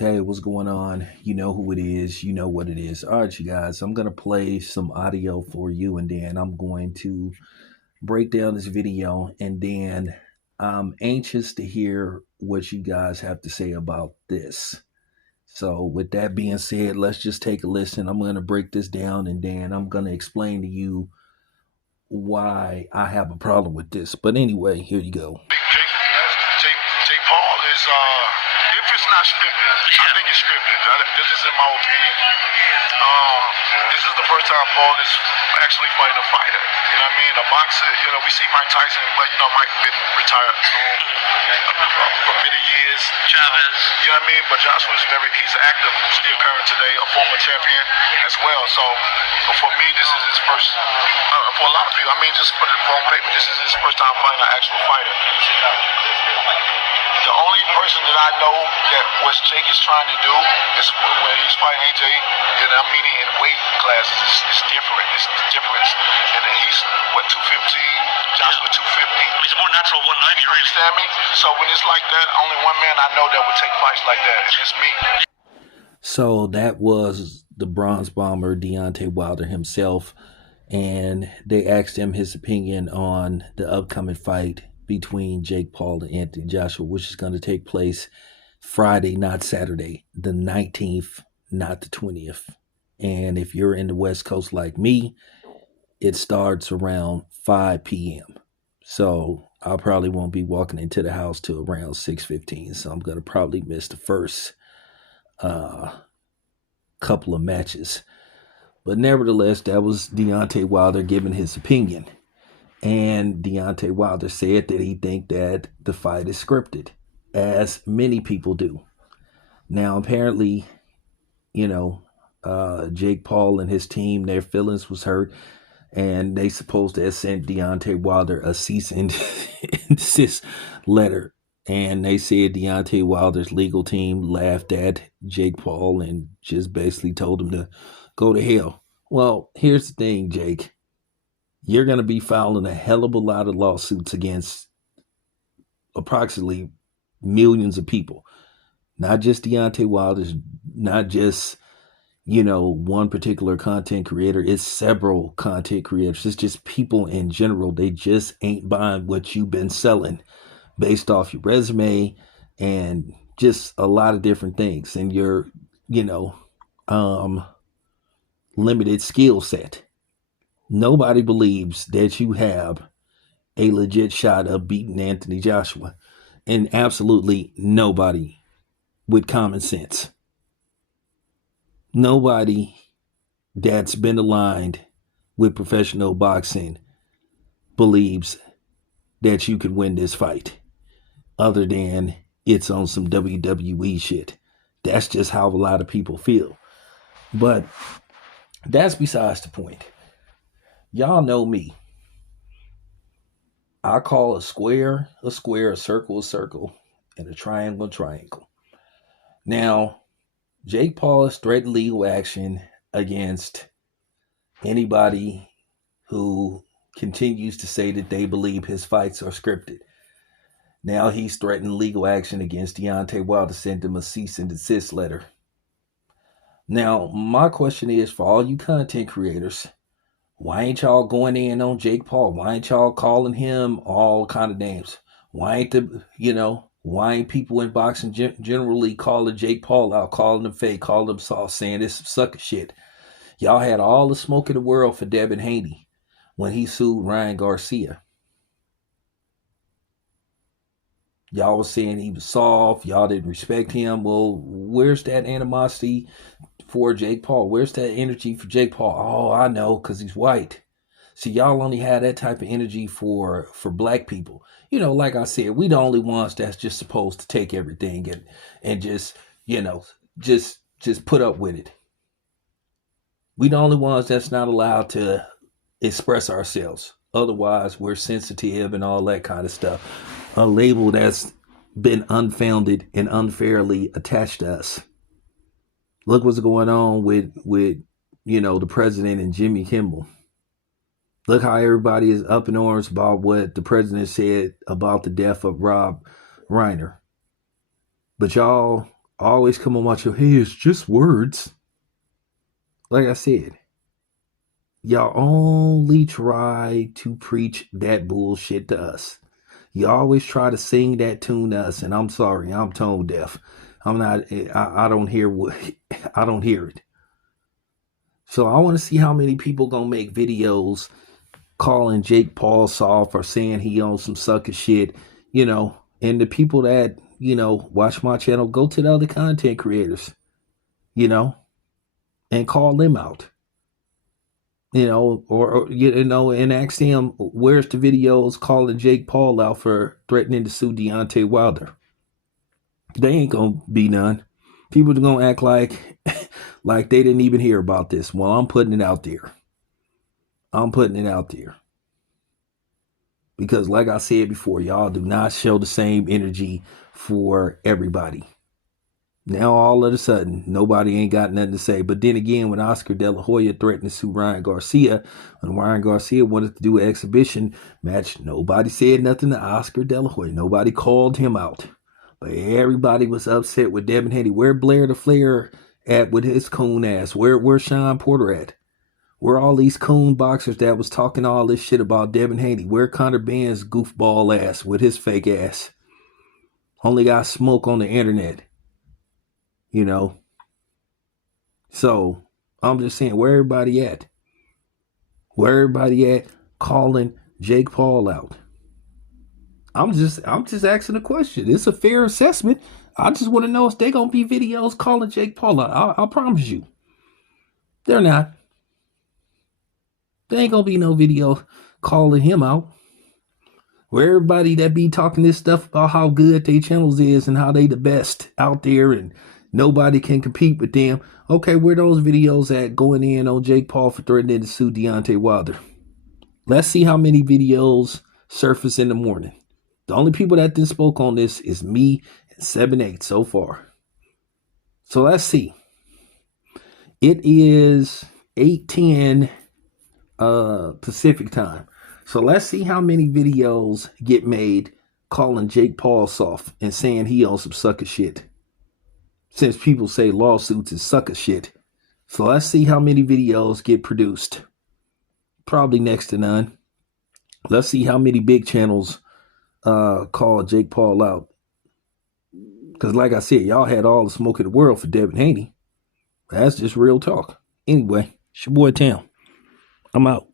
Hey, what's going on? You know who it is. You know what it is. All right, you guys, I'm going to play some audio for you, and then I'm going to break down this video, and then I'm anxious to hear what you guys have to say about this. So, with that being said, let's just take a listen. I'm going to break this down, and then I'm going to explain to you why I have a problem with this. But anyway, here you go. Jake Paul is, if it's not scripted, I think it's scripted. This is in my opinion. This is the first time Paul is actually fighting a fighter. You know what I mean? A boxer, we see Mike Tyson, but, Mike been retired for many years. Chavez. You know what I mean? But Joshua's he's active, still current today, a former champion as well. So for me, this is his first, for a lot of people, just put it on paper, this is his first time fighting an actual fighter. The only person that I know that what Jake is trying to do is when he's fighting AJ, and I'm meaning in weight classes, it's different. It's the difference. And then he's, 215, Joshua 250. He's a more natural 190, You really. understand me? So when it's like that, only one man I know that would take fights like that, and it's me. So that was the bronze bomber Deontay Wilder himself, and they asked him his opinion on the upcoming fight between Jake Paul and Anthony Joshua, which is going to take place Friday, not Saturday, the 19th, not the 20th. And if you're in the West Coast like me, it starts around 5 p.m. So I probably won't be walking into the house till around 6:15. So I'm going to probably miss the first couple of matches. But nevertheless, that was Deontay Wilder giving his opinion. And Deontay Wilder said that he think that the fight is scripted, as many people do. Now, apparently, Jake Paul and his team, their feelings was hurt, and they supposed to have sent Deontay Wilder a cease and desist letter. And they said Deontay Wilder's legal team laughed at Jake Paul and just basically told him to go to hell. Well, here's the thing, Jake. You're going to be filing a hell of a lot of lawsuits against approximately millions of people. Not just Deontay Wilder, not just, one particular content creator. It's several content creators. It's just people in general. They just ain't buying what you've been selling based off your resume and just a lot of different things. And your, limited skill set. Nobody believes that you have a legit shot of beating Anthony Joshua, and absolutely nobody with common sense. Nobody that's been aligned with professional boxing believes that you could win this fight, other than it's on some WWE shit. That's just how a lot of people feel. But that's besides the point. Y'all know me. I call a square, a circle, a circle, and a triangle, a triangle. Now, Jake Paul has threatened legal action against anybody who continues to say that they believe his fights are scripted. Now he's threatened legal action against Deontay Wilder, sent him a cease and desist letter. Now, my question is, for all you content creators, why ain't y'all going in on Jake Paul? Why ain't y'all calling him all kind of names? Why ain't people in boxing generally calling Jake Paul out, calling him fake, calling him soft, saying this sucker shit? Y'all had all the smoke in the world for Devin Haney when he sued Ryan Garcia. Y'all was saying he was soft. Y'all didn't respect him. Well, where's that animosity for Jake Paul? Where's that energy for Jake Paul? Oh, I know, because he's white. See, y'all only had that type of energy for black people. Like I said, we the only ones that's just supposed to take everything and just put up with it. We the only ones that's not allowed to express ourselves. Otherwise, we're sensitive and all that kind of stuff. A label that's been unfounded and unfairly attached to us. Look what's going on with the president and Jimmy Kimmel. Look how everybody is up in arms about what the president said about the death of Rob Reiner. But y'all always come on my show, hey, it's just words. Like I said, y'all only try to preach that bullshit to us. You always try to sing that tune to us, and I'm sorry, I'm tone deaf. I'm not. I don't hear what. I don't hear it. So I want to see how many people gonna make videos calling Jake Paul soft or saying he owns some sucker shit, And the people that watch my channel, go to the other content creators, and call them out. And ask them, where's the videos calling Jake Paul out for threatening to sue Deontay Wilder? They ain't gonna be none. People are gonna act like they didn't even hear about this. Well, I'm putting it out there. Because like I said before, y'all do not show the same energy for everybody. Now all of a sudden, nobody ain't got nothing to say. But then again, when Oscar De La Hoya threatened to sue Ryan Garcia, when Ryan Garcia wanted to do an exhibition match, nobody said nothing to Oscar De La Hoya. Nobody called him out. But everybody was upset with Devin Haney. Where Blair the Flair at with his coon ass? Where's Sean Porter at? Where all these coon boxers that was talking all this shit about Devin Haney? Where Conor Ben's goofball ass with his fake ass? Only got smoke on the internet. So I'm just saying, where everybody at? Where everybody at calling Jake Paul out? I'm just asking a question. It's a fair assessment. I just want to know if they gonna be videos calling Jake Paul out. I promise you, they're not. There ain't gonna be no video calling him out. Where everybody that be talking this stuff about how good their channels is and how they the best out there and nobody can compete with them. Okay, where those videos at going in on Jake Paul for threatening to sue Deontay Wilder? Let's see how many videos surface in the morning. The only people that didn't spoke on this is me and 7-8 so far. So let's see. It is 8:10 Pacific time. So let's see how many videos get made calling Jake Paul soft and saying he owns some sucker shit. Since people say lawsuits is sucker shit. So let's see how many videos get produced. Probably next to none. Let's see how many big channels call Jake Paul out. Because like I said, y'all had all the smoke in the world for Devin Haney. That's just real talk. Anyway, it's your boy Tam. I'm out.